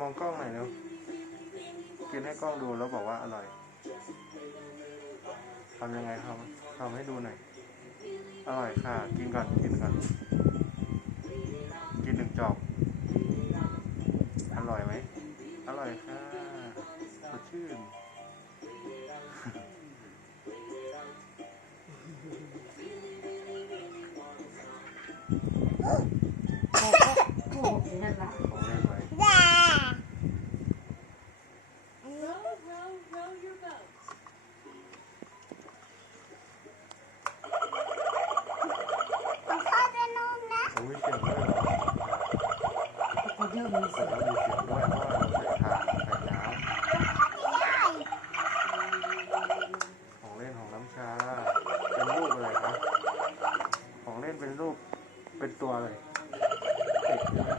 มองกล้องหน่อยเร็วกินให้กล้องดูแล้วบอกว่าอร่อยทำยังไงครับทำให้ดูหน่อย อร่อยค่ะ กินก่อน กินก่อน กินหนึ่งจอก อร่อยไหม อร่อยค่ะสดชื่นโอ้ นุ่มนะโอ้ยเสียงด้วยเหรอเขาเยอะมีเสร็เสีจยงแล้วมีเสียงด้วยเพราะว่าเราใส่ถ่านใส่น้ได้ำของเล่นของน้ำชา เป็นรูปอะไรคะของเล่นเป็นรูปเป็นตัวอะไรติดใช่ไหม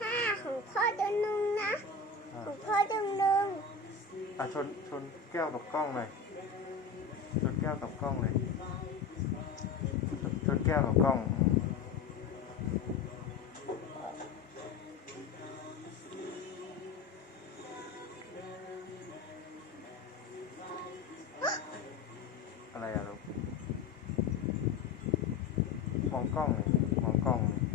ห้าของพ่อจะนุ่มนะอะของพ่อจะนุ่ม อะชนชนแก้วกับกล้องหน่อยชนแก้วกับกล้องเลยชนชนแก้วกับกล้องอะไรอะลูกมองกล้องเลย